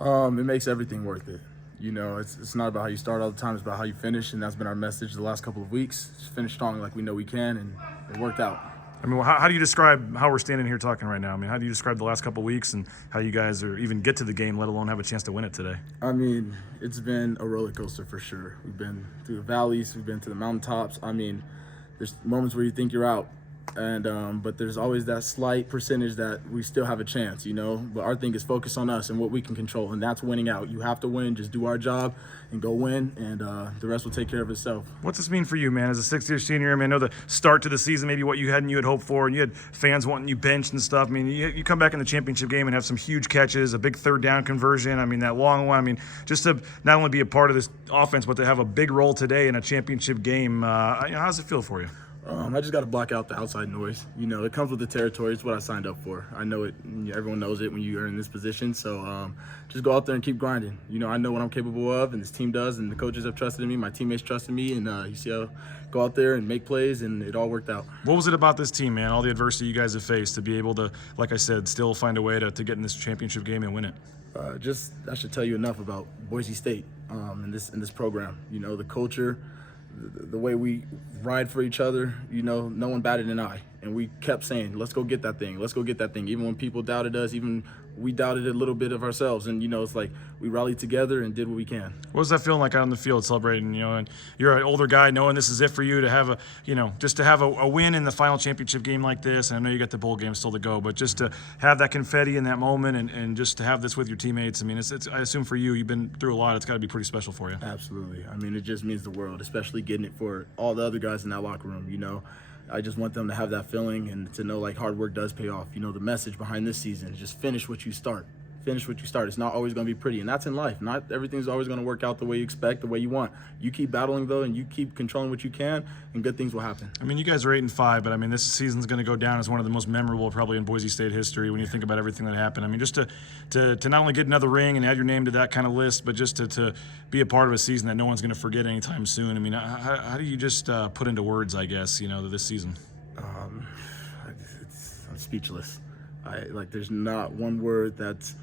It makes everything worth it. You know, it's not about how you start all the time, it's about how you finish, and that's been our message the last couple of weeks. Just finish strong like we know we can, and it worked out. I mean, how do you describe how we're standing here talking right now? I mean, how do you describe the last couple of weeks and how you guys are even get to the game, let alone have a chance to win it today? I mean, it's been a roller coaster for sure. We've been through the valleys, we've been to the mountaintops. I mean, there's moments where you think you're out, and but there's always that slight percentage that we still have a chance, you know. But our thing is focus on us and what we can control, and that's winning out. You have to win, just do our job and go win, and the rest will take care of itself. What's this mean for you, man, as a sixth-year senior? I mean, I know the start to the season, maybe what you had hoped for, and you had fans wanting you benched and stuff. I mean, you come back in the championship game and have some huge catches, a big third down conversion. I mean, that long one. I mean, just to not only be a part of this offense, but to have a big role today in a championship game. How does it feel for you? I just got to block out the outside noise. You know, it comes with the territory. It's what I signed up for. I know it. Everyone knows it when you are in this position. So just go out there and keep grinding. You know, I know what I'm capable of, and this team does, and the coaches have trusted in me. My teammates trusted me, and you see how go out there and make plays, and it all worked out. What was it about this team, man, all the adversity you guys have faced, to be able to, like I said, still find a way to get in this championship game and win it? Just that should tell you enough about Boise State in this program. You know, the culture, the way we ride for each other, you know, no one batted an eye. And we kept saying, let's go get that thing. Let's go get that thing. Even when people doubted us, even we doubted a little bit of ourselves. And, you know, it's like we rallied together and did what we can. What was that feeling like out on the field celebrating, you know, and you're an older guy knowing this is it for you to have just to have a win in the final championship game like this. And I know you got the bowl game still to go, but just to have that confetti in that moment and just to have this with your teammates. I mean, it's I assume for you, you've been through a lot. It's got to be pretty special for you. Absolutely. I mean, it just means the world, especially getting it for all the other guys in that locker room, you know. I just want them to have that feeling and to know, like, hard work does pay off. You know, the message behind this season is just finish what you start. Finish what you start. It's not always going to be pretty, and that's in life. Not everything's always going to work out the way you expect, the way you want. You keep battling, though, and you keep controlling what you can, and good things will happen. I mean, you guys are 8-5, but I mean, this season's going to go down as one of the most memorable probably in Boise State history when you think about everything that happened. I mean, just to not only get another ring and add your name to that kind of list, but just to be a part of a season that no one's going to forget anytime soon. I mean, how do you just put into words, I guess, you know, this season? I'm speechless. There's not one word that's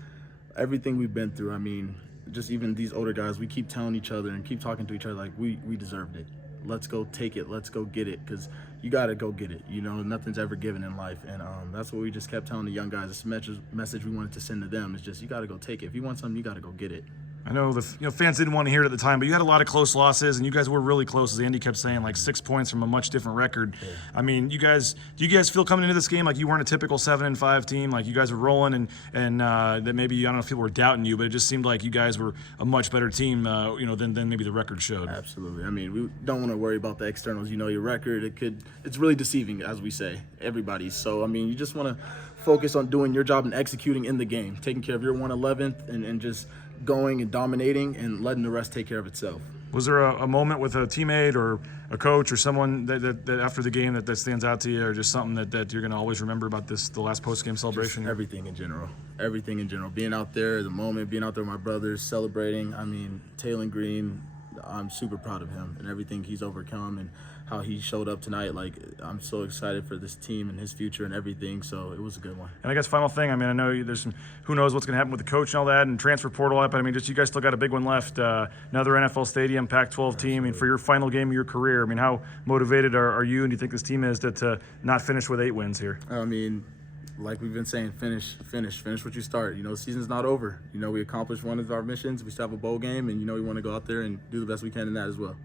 everything we've been through. I mean, just even these older guys, we keep telling each other and keep talking to each other like we deserved it. Let's go take it. Let's go get it, because you got to go get it. You know, nothing's ever given in life, and that's what we just kept telling the young guys. This message we wanted to send to them is just you got to go take it. If you want something, you got to go get it. I know fans didn't want to hear it at the time, but you had a lot of close losses, and you guys were really close, as Andy kept saying, like 6 points from a much different record. Yeah. I mean, do you guys feel coming into this game like you weren't a typical 7-5 team, like you guys were rolling, and that maybe, I don't know if people were doubting you, but it just seemed like you guys were a much better team, than maybe the record showed. Absolutely. I mean, we don't want to worry about the externals. You know, your record, it's really deceiving, as we say, everybody. So, I mean, you just want to focus on doing your job and executing in the game, taking care of your 111th and just going and dominating and letting the rest take care of itself. Was there a moment with a teammate or a coach or someone that after the game that stands out to you, or just something that you're going to always remember about the last post-game celebration? Just everything in general. Being out there, the moment, being out there with my brothers, celebrating. I mean, Taylor Green, I'm super proud of him and everything he's overcome and how he showed up tonight. Like, I'm so excited for this team and his future and everything, so it was a good one. And I guess final thing, I mean, I know there's some, who knows what's going to happen with the coach and all that and transfer portal up, but I mean, just you guys still got a big one left, another NFL Stadium, Pac-12 team. I mean, for your final game of your career, I mean, how motivated are you and do you think this team is to not finish with 8 wins here? I mean, like we've been saying, finish what you start. You know, the season's not over. You know, we accomplished one of our missions. We still have a bowl game, and, you know, we want to go out there and do the best we can in that as well.